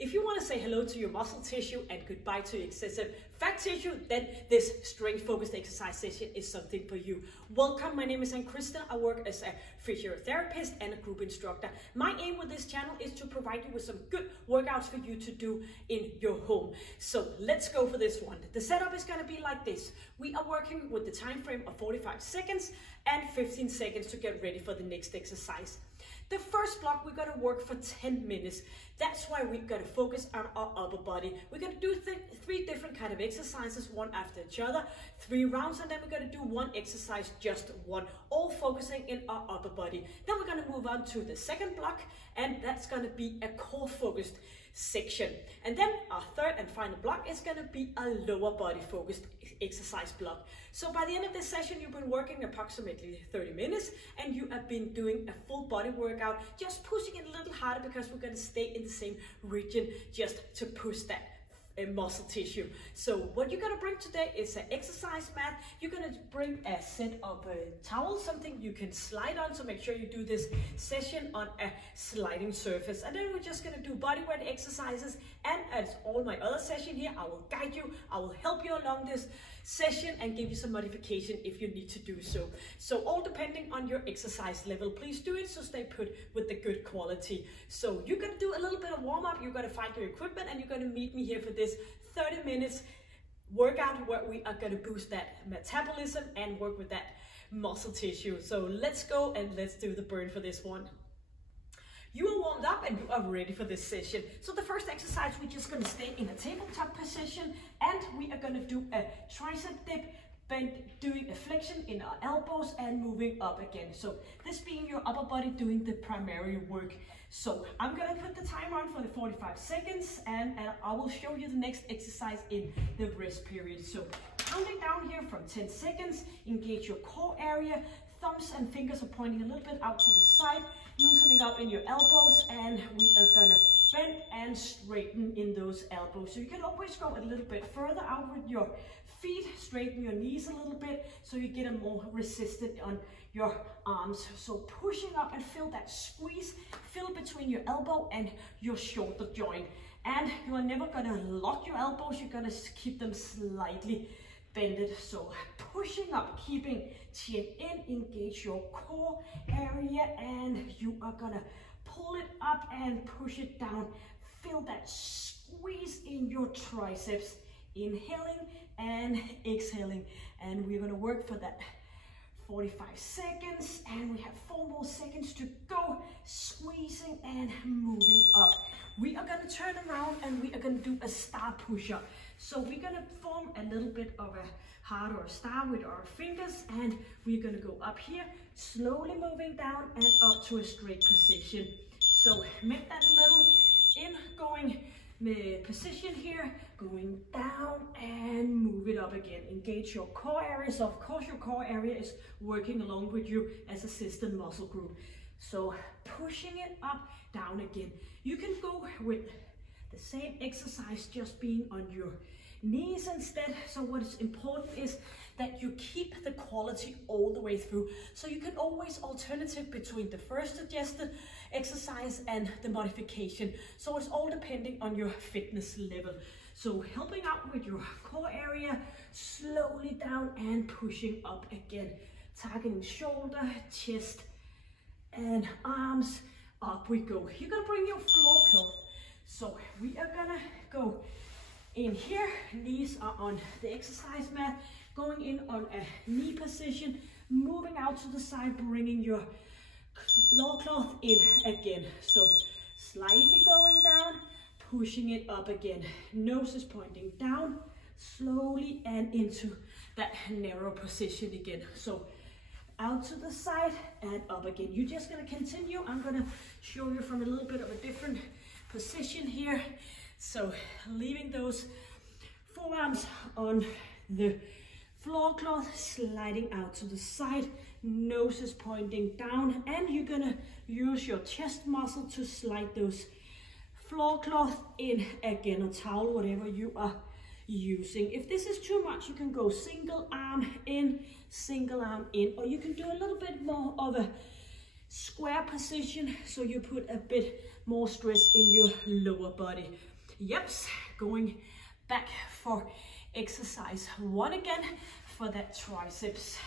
If you want to say hello to your muscle tissue and goodbye to your excessive fat tissue, then this strength-focused exercise session is something for you. Welcome, my name is Krista. I work as a physiotherapist and a group instructor. My aim with this channel is to provide you with some good workouts for you to do in your home. So let's go for this one. The setup is going to be like this. We are working with the time frame of 45 seconds and 15 seconds to get ready for the next exercise. The first block, we're going to work for 10 minutes. That's why we're going to focus on our upper body. We're going to do three different kind of exercises, one after each other, 3 rounds, and then we're going to do one exercise, just one, all focusing in our upper body. Then we're going to move on to the second block, and that's going to be a core focused section. And then our third and final block is going to be a lower body focused exercise block. So by the end of this session, you've been working approximately 30 minutes and you have been doing a full body workout, just pushing it a little harder because we're going to stay in the same region just to push that muscle tissue. So what you're going to bring today is an exercise mat. You're going to bring a set of towels, something you can slide on, so make sure you do this session on a sliding surface. And then we're just going to do body weight exercises, and as all my other session here, I will guide you, I will help you along this session and give you some modification if you need to do so. So all depending on your exercise level, please do it, so stay put with the good quality. So you're going to do a little bit of warm-up, you're going to find your equipment, and you're going to meet me here for this 30 minutes workout where we are going to boost that metabolism and work with that muscle tissue. So let's go and let's do the burn for this one. You are warmed up and you are ready for this session. So the first exercise, we're just going to stay in a tabletop position, and we are going to do a tricep dip, bend, doing a flexion in our elbows and moving up again. So this being your upper body doing the primary work. So I'm going to put the timer on for the 45 seconds and I will show you the next exercise in the rest period. So counting down here from 10 seconds, engage your core area, thumbs and fingers are pointing a little bit out to the side, loosening up in your elbows, and we are going to bend and straighten in those elbows. So you can always go a little bit further out with your feet, straighten your knees a little bit so you get a more resistance on your arms. So pushing up and feel that squeeze, feel between your elbow and your shoulder joint. And you are never going to lock your elbows, you're going to keep them slightly bended. So pushing up, keeping chin in, engage your core area, and you are going to pull it up and push it down. Feel that squeeze in your triceps. Inhaling and exhaling, and we're going to work for that 45 seconds, and we have 4 more seconds to go, squeezing and moving up. We are going to turn around and we are going to do a star push-up. So we're going to form a little bit of a heart or a star with our fingers, and we're going to go up here, slowly moving down and up to a straight position. So make that little ingoing position here, going down and move it up again. Engage your core area. So of course your core area is working along with you as a system muscle group. So pushing it up, down again. You can go with the same exercise, just being on your knees instead. So what is important is that you keep the quality all the way through. So you can always alternative between the first suggested exercise and the modification. So it's all depending on your fitness level. So helping out with your core area, slowly down and pushing up again. Targeting shoulder, chest, and arms. Up we go. You're gonna bring your floor cloth. So we are gonna go in here, knees are on the exercise mat, going in on a knee position, moving out to the side, bringing your floor cloth in again. So slightly going down, pushing it up again. Nose is pointing down, slowly and into that narrow position again. So out to the side and up again. You're just gonna continue. I'm gonna show you from a little bit of a different position here. So leaving those forearms on the floor cloth, sliding out to the side, nose is pointing down, and you're gonna use your chest muscle to slide those floor cloth in again, a towel, whatever you are using. If this is too much, you can go single arm in, or you can do a little bit more of a square position, so you put a bit more stress in your lower body. Yep, going back for exercise 1 again for that triceps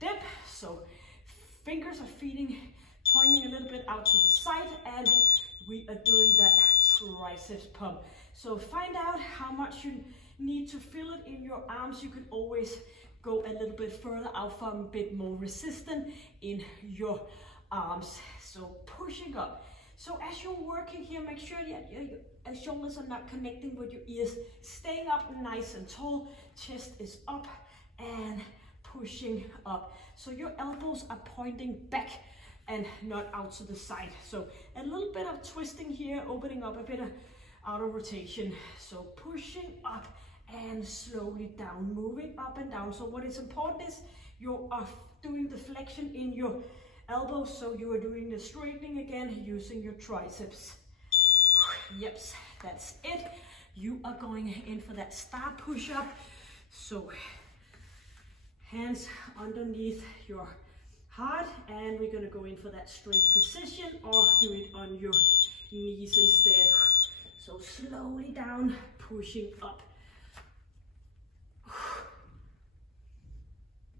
dip. So fingers are pointing a little bit out to the side, and we are doing that triceps pump. So find out how much you need to feel it in your arms. You can always go a little bit further out for a bit more resistance in your arms. So pushing up. So as you're working here, make sure that your shoulders are not connecting with your ears. Staying up nice and tall, chest is up and pushing up. So your elbows are pointing back and not out to the side. So a little bit of twisting here, opening up a bit of outer rotation. So pushing up and slowly down, moving up and down. So what is important is you are doing the flexion in your elbows, so you are doing the straightening again using your triceps. Yep, that's it. You are going in for that star push-up. So hands underneath your heart, and we're going to go in for that straight position, or do it on your knees instead. So slowly down, pushing up.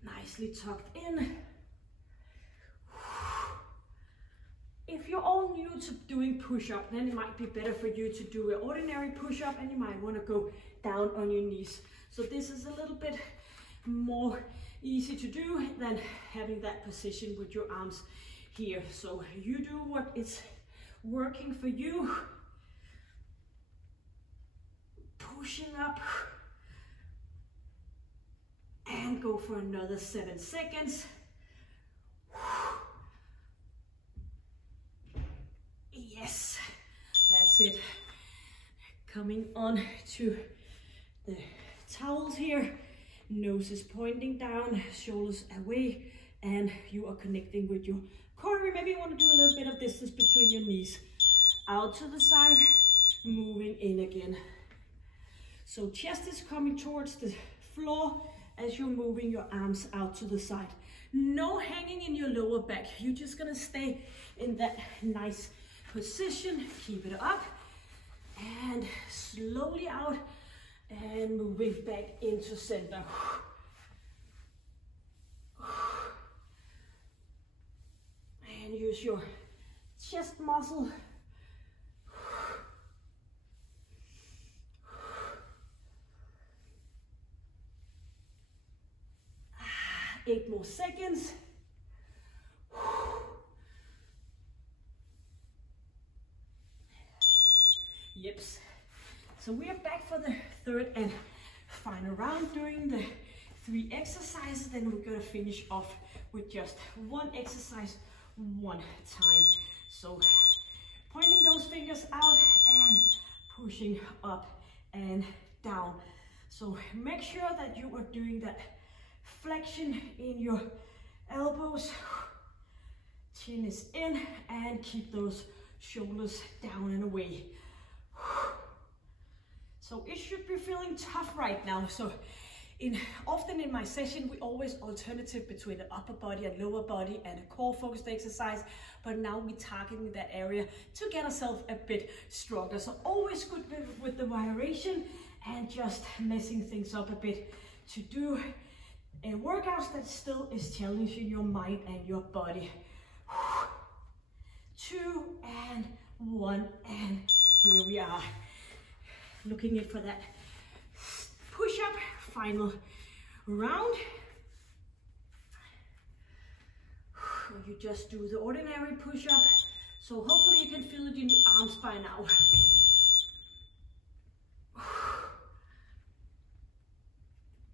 Nicely tucked in. If you're all new to doing push-up, then it might be better for you to do an ordinary push-up, and you might want to go down on your knees. So this is a little bit more easy to do than having that position with your arms here. So you do what is working for you. Pushing up. And go for another 7 seconds. Yes, that's it. Coming on to the towels here. Nose is pointing down, shoulders away, and you are connecting with your core. Maybe you want to do a little bit of distance between your knees. Out to the side, moving in again. So chest is coming towards the floor as you're moving your arms out to the side. No hanging in your lower back. You're just gonna stay in that nice position. Keep it up and slowly out and moving back into center. And use your chest muscle. 8 more seconds. Yep. So we are back for the third and final round, doing the 3 exercises. Then we're gonna finish off with just 1 exercise 1 time. So pointing those fingers out and pushing up and down. So make sure that you are doing that flexion in your elbows. Chin is in, and keep those shoulders down and away. So it should be feeling tough right now. So often in my session, we always alternative between the upper body and lower body and a core focused exercise. But now we're targeting that area to get ourselves a bit stronger. So always good with the variation and just messing things up a bit to do a workout that still is challenging your mind and your body. 2 and 1, and here we are. Looking in for that push-up, final round. You just do the ordinary push-up. So hopefully you can feel it in your arms by now.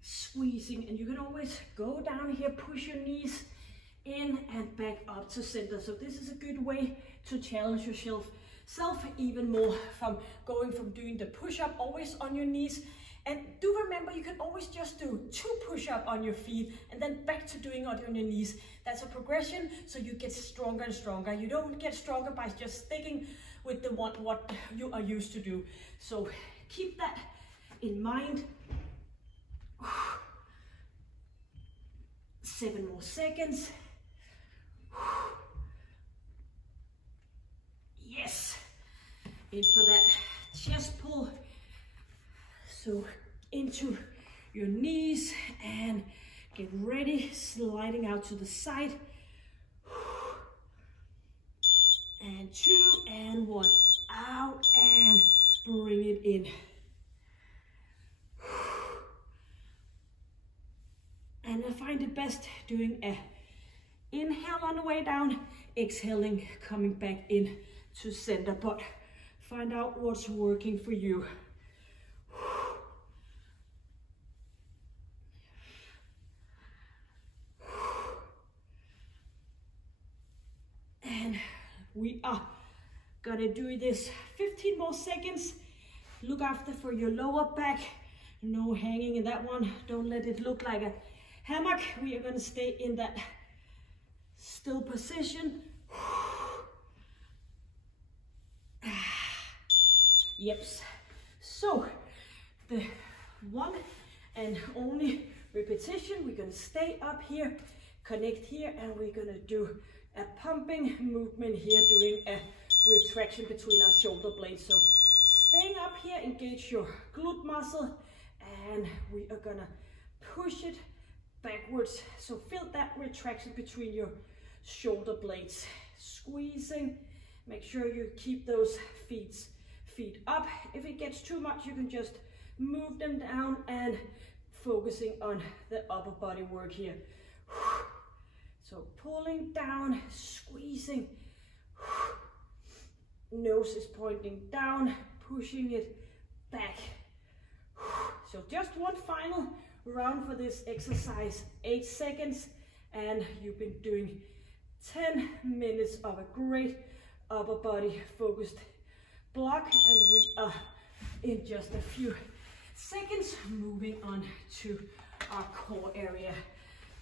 Squeezing, and you can always go down here, push your knees in and back up to center. So this is a good way to challenge yourself even more, from going from doing the push-up always on your knees. And do remember, you can always just do 2 push-up on your feet and then back to doing it on your knees. That's a progression, so you get stronger and stronger. You don't get stronger by just sticking with what you are used to do. So keep that in mind. 7 more seconds. Yes, in for that chest pull. So into your knees and get ready, sliding out to the side. And 2 and 1, out and bring it in. And I find it best doing a inhale on the way down, exhaling, coming back in to center, but find out what's working for you. And we are gonna do this 15 more seconds. Look after for your lower back. No hanging in that one. Don't let it look like a hammock. We are gonna stay in that still position. Yep. So the one and only repetition, we're gonna stay up here, connect here, and we're gonna do a pumping movement here, doing a retraction between our shoulder blades. So staying up here, engage your glute muscle, and we are gonna push it backwards. So feel that retraction between your shoulder blades. Squeezing, make sure you keep those feet up. If it gets too much, you can just move them down and focusing on the upper body work here. So pulling down, squeezing, nose is pointing down, pushing it back. So just one final round for this exercise, 8 seconds, and you've been doing 10 minutes of a great upper body focused block, and we are in just a few seconds moving on to our core area.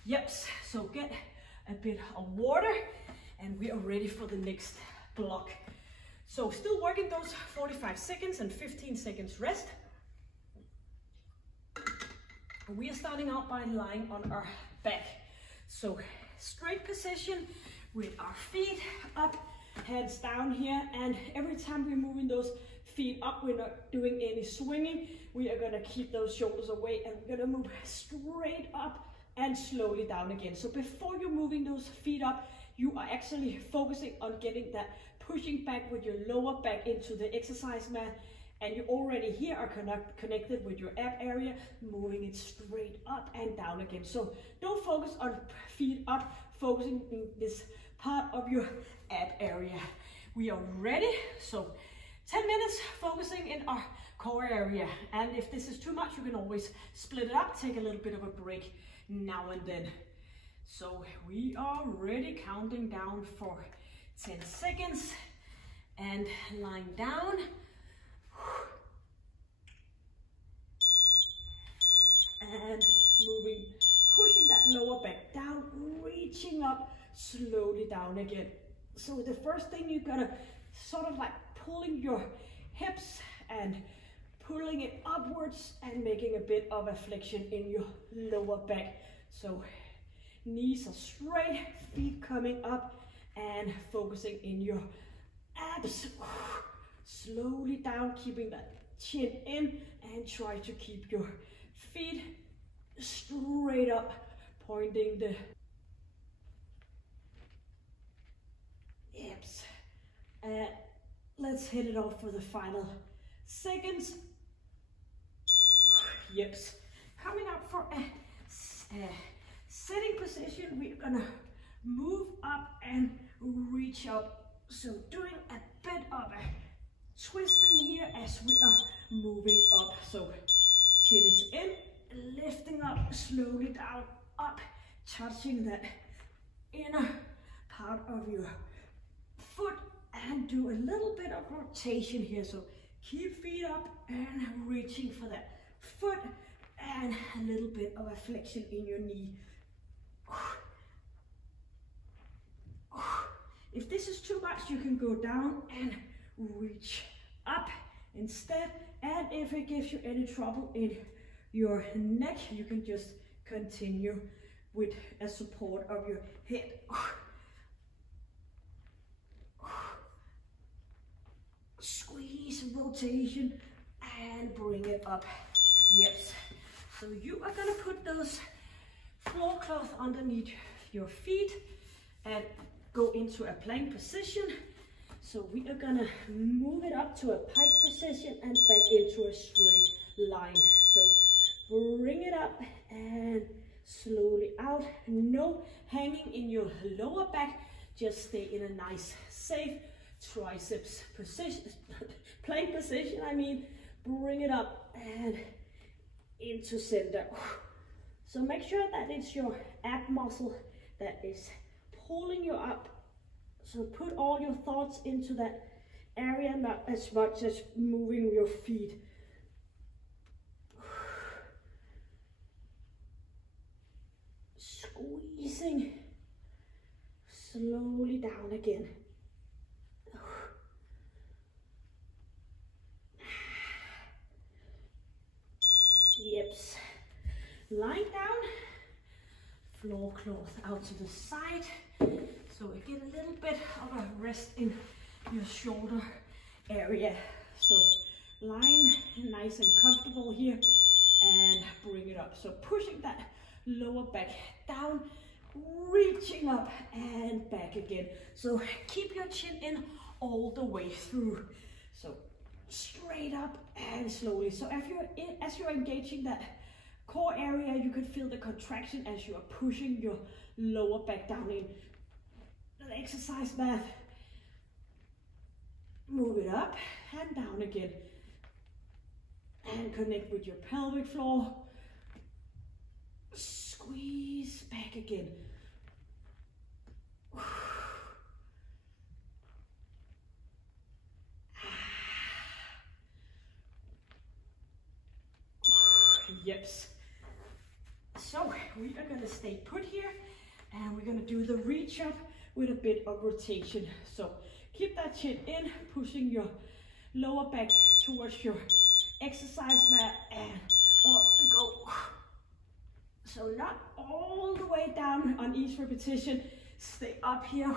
Yep, so get a bit of water and we are ready for the next block. So still working those 45 seconds and 15 seconds rest. We are starting out by lying on our back. So straight position with our feet up, hands down here, and every time we're moving those feet up, we're not doing any swinging. We are gonna keep those shoulders away and we're gonna move straight up and slowly down again. So before you're moving those feet up, you are actually focusing on getting that pushing back with your lower back into the exercise mat, and you already here are connected with your ab area, moving it straight up and down again. So don't focus on feet up, focusing in this part of your ab area. We are ready, so 10 minutes focusing in our core area, and if this is too much, you can always split it up, take a little bit of a break now and then. So we are ready, counting down for 10 seconds and lying down. And moving, pushing that lower back down, reaching up, slowly down again. So the first thing you're gonna sort of like pulling your hips and pulling it upwards and making a bit of a flexion in your lower back. So knees are straight, feet coming up, and focusing in your abs. Slowly down, keeping that chin in, and try to keep your feet straight up, pointing the abs. And let's hit it off for the final seconds. Yep. Coming up for a sitting position, we're gonna move up and reach up. So doing a bit of a twisting here as we are moving up. So chin is in, lifting up, slowly down, up, touching that inner part of your foot, and do a little bit of rotation here. So keep feet up and reaching for that foot, and a little bit of a flexion in your knee. If this is too much, you can go down and reach up instead. And if it gives you any trouble in your neck, you can just continue with a support of your head. Squeeze. rotation and bring it up. Yes. So you are gonna put those floor cloth underneath your feet and go into a plank position. So we are gonna move it up to a pike position and back into a straight line. So bring it up and slowly out. No hanging in your lower back. Just stay in a nice, safe triceps position, plank position, I mean. Bring it up and into center. So make sure that it's your ab muscle that is pulling you up. So put all your thoughts into that area, not as much as moving your feet. Squeezing slowly down again. Yips. Lying down, floor cloth out to the side. So we get a little bit of a rest in your shoulder area. So lying nice and comfortable here and bring it up. So pushing that lower back down, reaching up and back again. So keep your chin in all the way through. So straight up and slowly. So as you're engaging that core area, you can feel the contraction as you are pushing your lower back down in the exercise mat. Move it up and down again. And connect with your pelvic floor. Squeeze back again. Yes. So we are going to stay put here and we're going to do the reach up with a bit of rotation. So keep that chin in, pushing your lower back towards your exercise mat and off we go. So not all the way down on each repetition. Stay up here.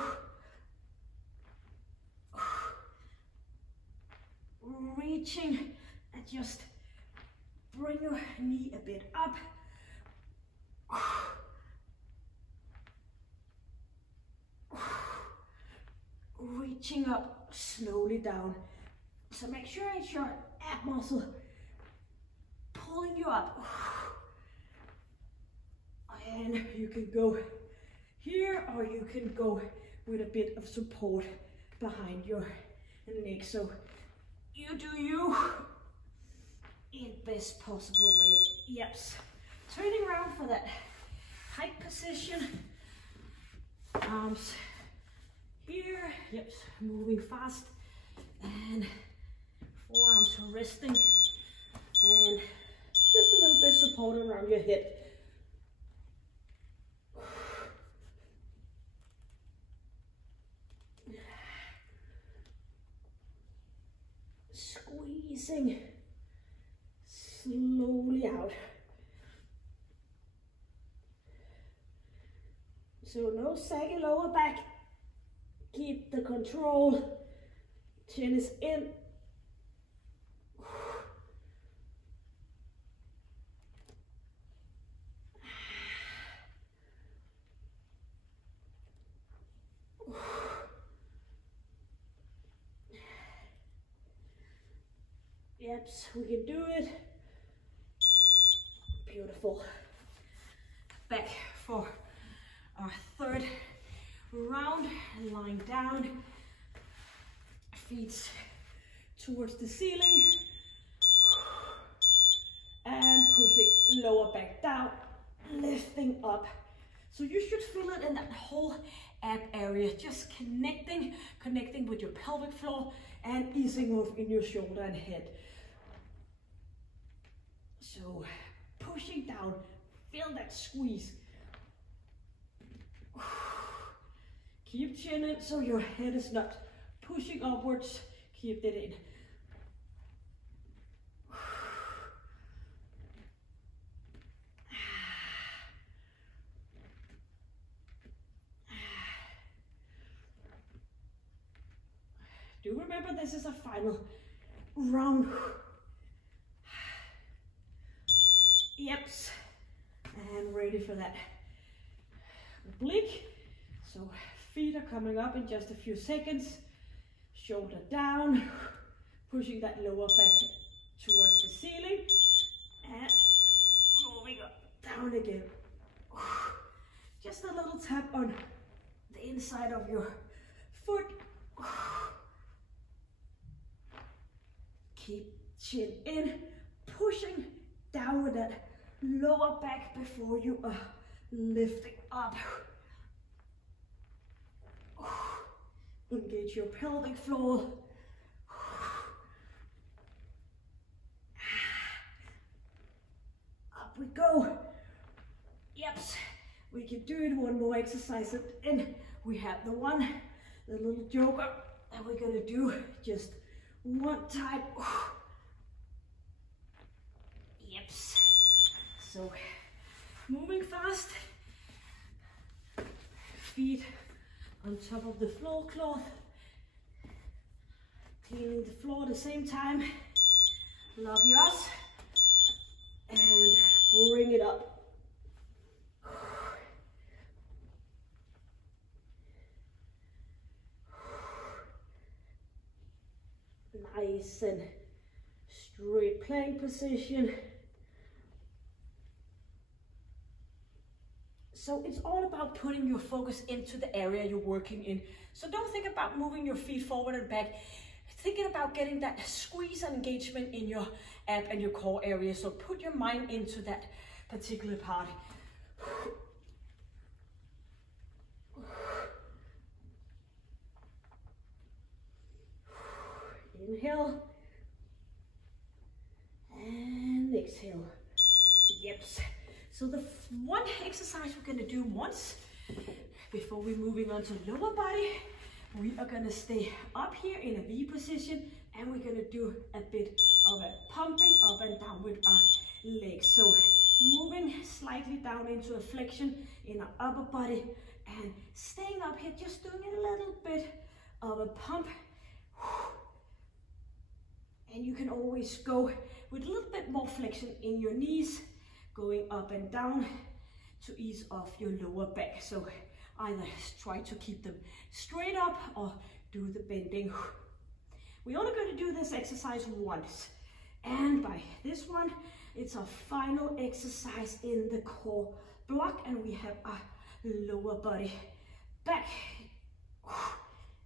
Reaching and just bring your knee a bit up. Reaching up slowly down. So make sure it's your ab muscle pulling you up. And you can go here or you can go with a bit of support behind your neck. So you do you in best possible way. Yes. Turning around for that pike position. Arms here. Yep. Moving fast. And forearms resting. And just a little bit support around your head. Squeezing slowly out. So no saggy lower back. Keep the control. Chin is in. Yep, we can do it. Beautiful. Back for our third round, lying down, feet towards the ceiling, and pushing lower back down, lifting up. So you should feel it in that whole ab area, just connecting with your pelvic floor and easing off in your shoulder and head. So pushing down, feel that squeeze. Keep chin in so your head is not pushing upwards. Keep it in. Do remember this is a final round. Yep, and ready for that oblique. So feet are coming up in just a few seconds. Shoulder down, pushing that lower back towards the ceiling, and moving up, down again. Just a little tap on the inside of your foot. Keep chin in, pushing down with that lower back before you are lifting up. Engage your pelvic floor. Up we go. Yep, we can do it. One more exercise and we have the little joker that we're gonna do just one time. Yep. So moving fast. Feet on top of the floor cloth. Cleaning the floor at the same time. Lock yours and bring it up. Nice and straight plank position. So it's all about putting your focus into the area you're working in. So don't think about moving your feet forward and back. Thinking about getting that squeeze and engagement in your ab and your core area. So put your mind into that particular part. Inhale and exhale. Yep. So the one exercise we're going to do once before we're moving on to lower body, we are going to stay up here in a V position, and we're going to do a bit of a pumping up and down with our legs. So moving slightly down into a flexion in our upper body and staying up here, just doing a little bit of a pump. And you can always go with a little bit more flexion in your knees, going up and down to ease off your lower back. So either try to keep them straight up or do the bending. We're only going to do this exercise once. And by this one, it's our final exercise in the core block, and we have our lower body back.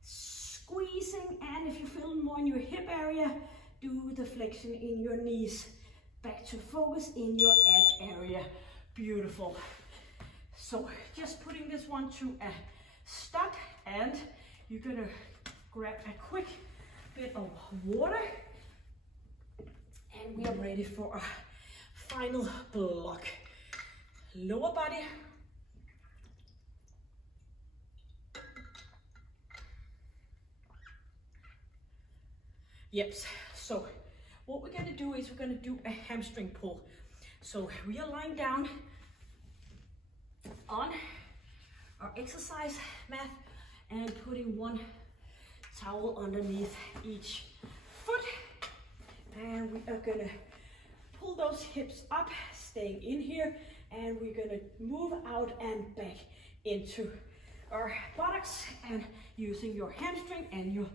Squeezing, and if you're feeling more in your hip area, do the flexion in your knees. Back to focus in your ab area. Beautiful. So just putting this one to a stop, and you're gonna grab a quick bit of water, and we are ready for our final block. Lower body. Yep. So what we're going to do is we're going to do a hamstring pull. So we are lying down on our exercise mat and putting one towel underneath each foot, and we are going to pull those hips up, staying in here, and we're going to move out and back into our buttocks and using your hamstring and your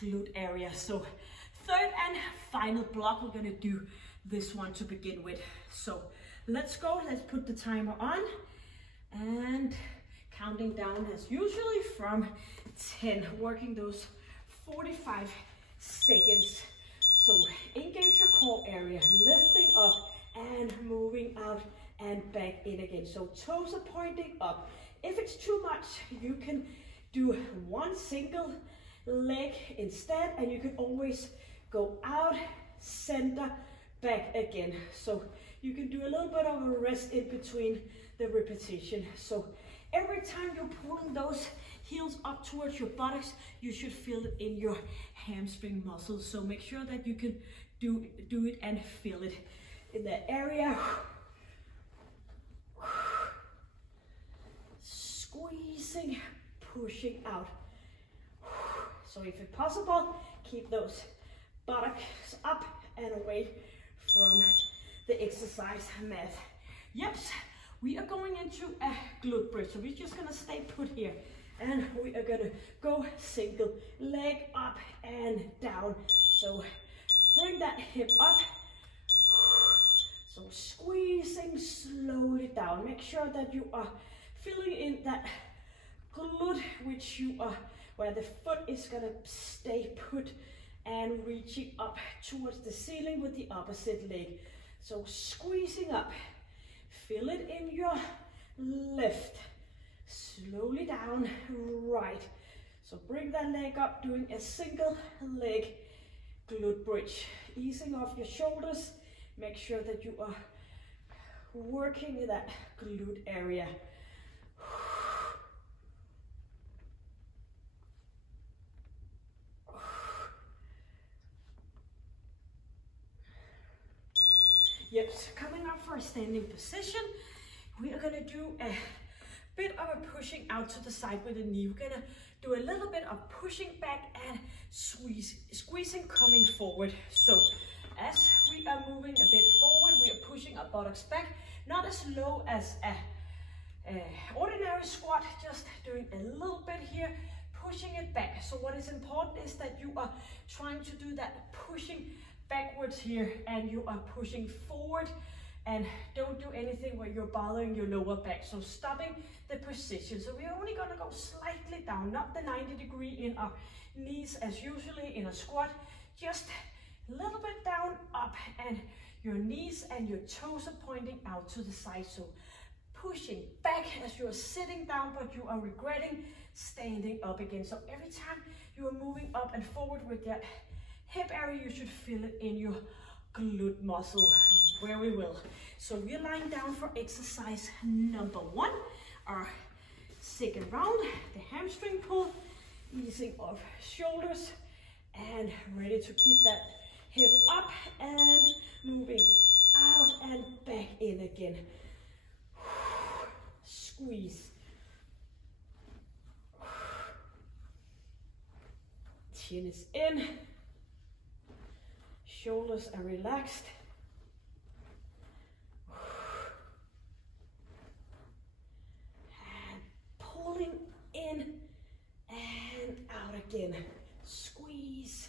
glute area. So third and final block, we're going to do this one to begin with. So let's go. Let's put the timer on and counting down as usually from 10, working those 45 seconds. So engage your core area, lifting up and moving out and back in again. So toes are pointing up. If it's too much, you can do one single leg instead, and you can always go out, center, back again. So you can do a little bit of a rest in between the repetition. So every time you're pulling those heels up towards your buttocks, you should feel it in your hamstring muscles. So make sure that you can do it and feel it in that area. Squeezing, pushing out. So if it's possible, keep those buttocks up and away from the exercise mat. Yep, we are going into a glute bridge, so we're just gonna stay put here, and we are gonna go single leg up and down. So bring that hip up. So squeezing slowly down. Make sure that you are filling in that glute, which you are, where the foot is gonna stay put and reaching up towards the ceiling with the opposite leg. So squeezing up, feel it in your left, slowly down, right. So bring that leg up, doing a single leg glute bridge, easing off your shoulders. Make sure that you are working that glute area. Yep, so coming up for a standing position, we are gonna do a bit of a pushing out to the side with the knee. We're gonna do a little bit of pushing back and squeezing coming forward. So as we are moving a bit forward, we are pushing our buttocks back, not as low as a ordinary squat, just doing a little bit here, pushing it back. So what is important is that you are trying to do that pushing backwards here, and you are pushing forward, and don't do anything where you're bothering your lower back. So stopping the position. So we're only gonna go slightly down, not the 90-degree in our knees as usually in a squat, just a little bit down, up, and your knees and your toes are pointing out to the side. So pushing back as you are sitting down, but you are regretting standing up again. So every time you are moving up and forward with that hip area, you should feel it in your glute muscle very well. So we're lying down for exercise number 1, our second round, the hamstring pull, easing off shoulders and ready to keep that hip up and moving out and back in again. Squeeze. Chin is in. Shoulders are relaxed. And pulling in and out again. Squeeze.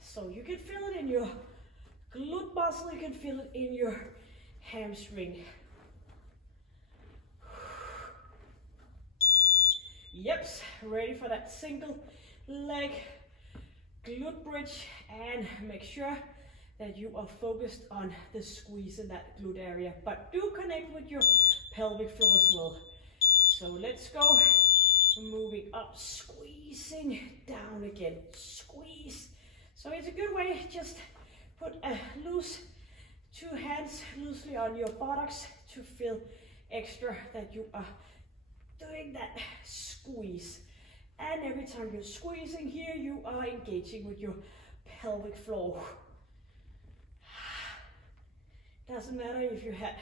So you can feel it in your glute muscle, you can feel it in your hamstring. Yep, ready for that single leg glute bridge, and make sure that you are focused on the squeeze in that glute area, but do connect with your pelvic floor as well. So let's go, moving up, squeezing down again, squeeze. So it's a good way, just put a loose, 2 hands loosely on your buttocks to feel extra that you are doing that squeeze. And every time you're squeezing here, you are engaging with your pelvic floor. Doesn't matter if you had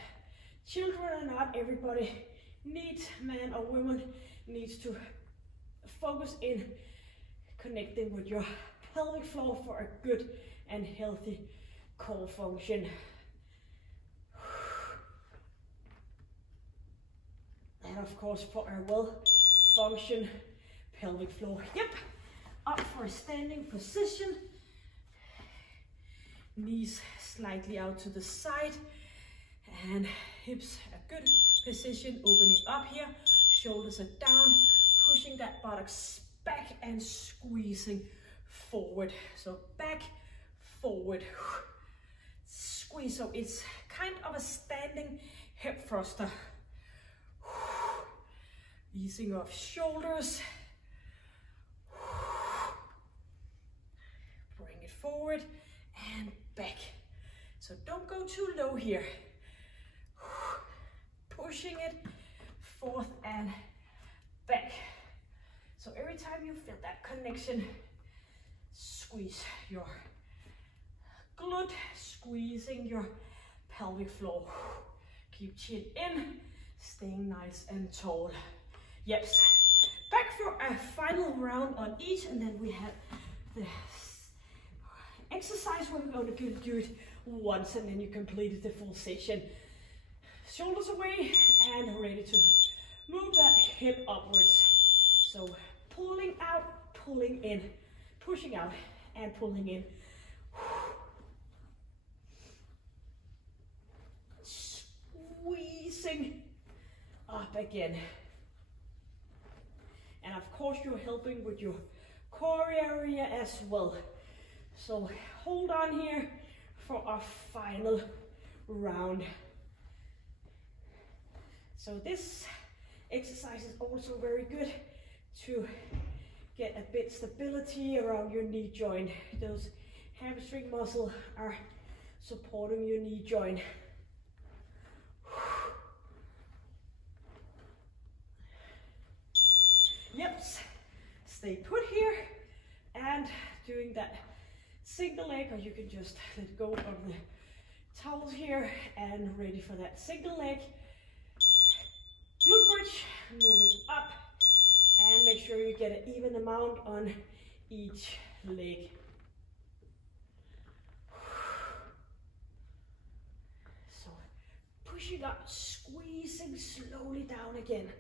children or not, everybody needs, man or woman, needs to focus in connecting with your pelvic floor for a good and healthy core function. And of course for a well-functioned pelvic floor. Yep, up for a standing position. Knees slightly out to the side and hips a good position, opening up here. Shoulders are down, pushing that buttocks back and squeezing forward. So back, forward, squeeze. So it's kind of a standing hip thruster. Easing off shoulders. Bring it forward and back. So don't go too low here. Pushing it forth and back. So every time you feel that connection, squeeze your glute, squeezing your pelvic floor. Keep chin in, staying nice and tall. Yes. Back for a final round on each, and then we have the exercise where we're going to do it once, and then you completed the full session. Shoulders away and ready to move that hip upwards. So pulling out, pulling in, pushing out and pulling in. Squeezing up again. And of course you're helping with your core area as well. So hold on here for our final round. So this exercise is also very good to get a bit stability around your knee joint. Those hamstring muscles are supporting your knee joint. Yep, stay put here and doing that single leg, or you can just let go of the towels here and ready for that single leg. Glutebridge, moving up, and make sure you get an even amount on each leg. So pushing up, squeezing slowly down again.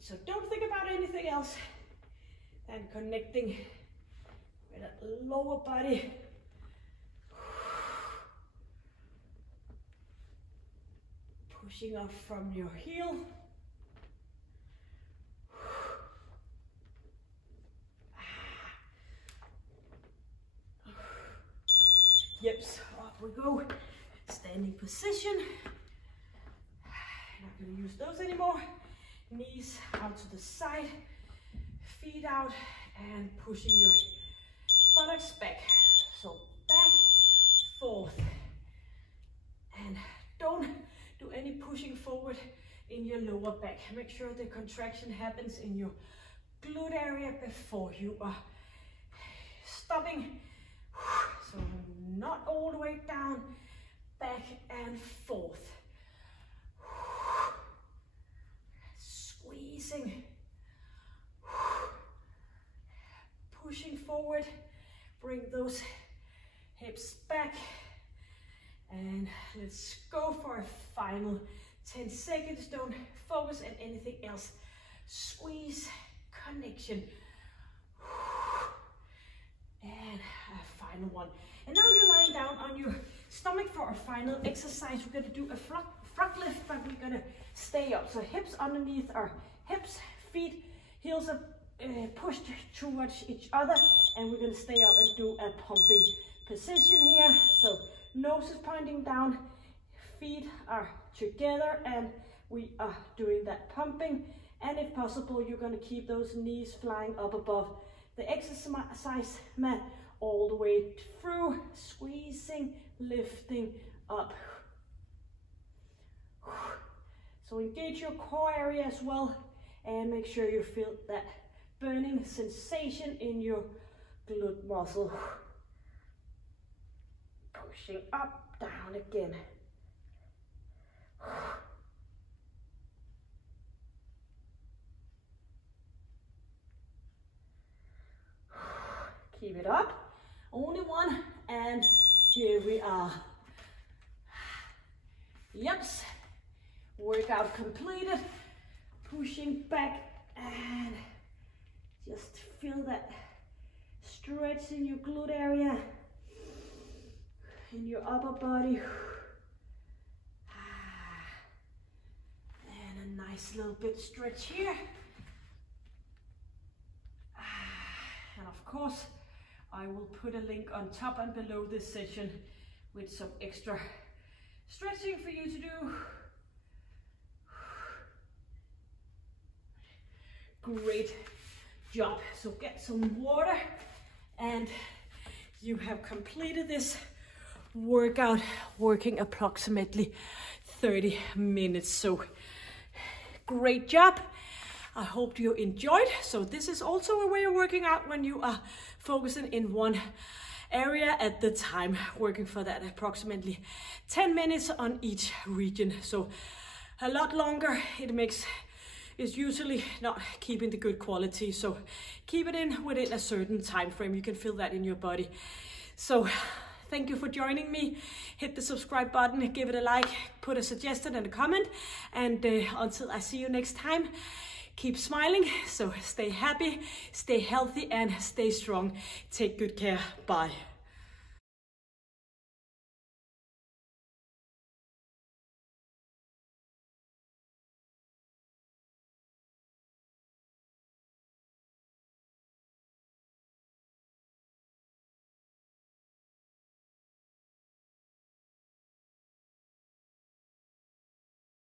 So don't think about anything else than connecting with that lower body. Pushing up from your heel. Yep, so up we go. Standing position. Not going to use those anymore. Knees out to the side, feet out, and pushing your buttocks back. So back, forth. And don't do any pushing forward in your lower back. Make sure the contraction happens in your glute area before you are stopping. So not all the way down, back and forth. Squeezing, pushing forward, bring those hips back, and let's go for a final 10 seconds. Don't focus on anything else. Squeeze, connection, and a final one. And now you're lying down on your stomach for a final exercise. We're going to do a front lift, but we're going to stay up. So hips underneath our hips, feet, heels are pushed towards each other, and we're going to stay up and do a pumping position here. So nose is pointing down, feet are together, and we are doing that pumping. And if possible, you're going to keep those knees flying up above the exercise mat all the way through, squeezing, lifting up. So engage your core area as well, and make sure you feel that burning sensation in your glute muscle. Pushing up, down again. Keep it up. Only one, and here we are. Yep. Workout completed. Pushing back and just feel that stretch in your glute area, in your upper body. And a nice little bit stretch here. And of course, I will put a link on top and below this session with some extra stretching for you to do. Great job. So get some water, and you have completed this workout working approximately 30 minutes. So great job. I hope you enjoyed. So this is also a way of working out when you are focusing in one area at the time, working for that approximately 10 minutes on each region. So a lot longer, it's usually not keeping the good quality. So keep it in within a certain time frame. You can feel that in your body. So thank you for joining me. Hit the subscribe button, give it a like, put a suggestion and a comment. And until I see you next time, keep smiling. So stay happy, stay healthy, and stay strong. Take good care. Bye.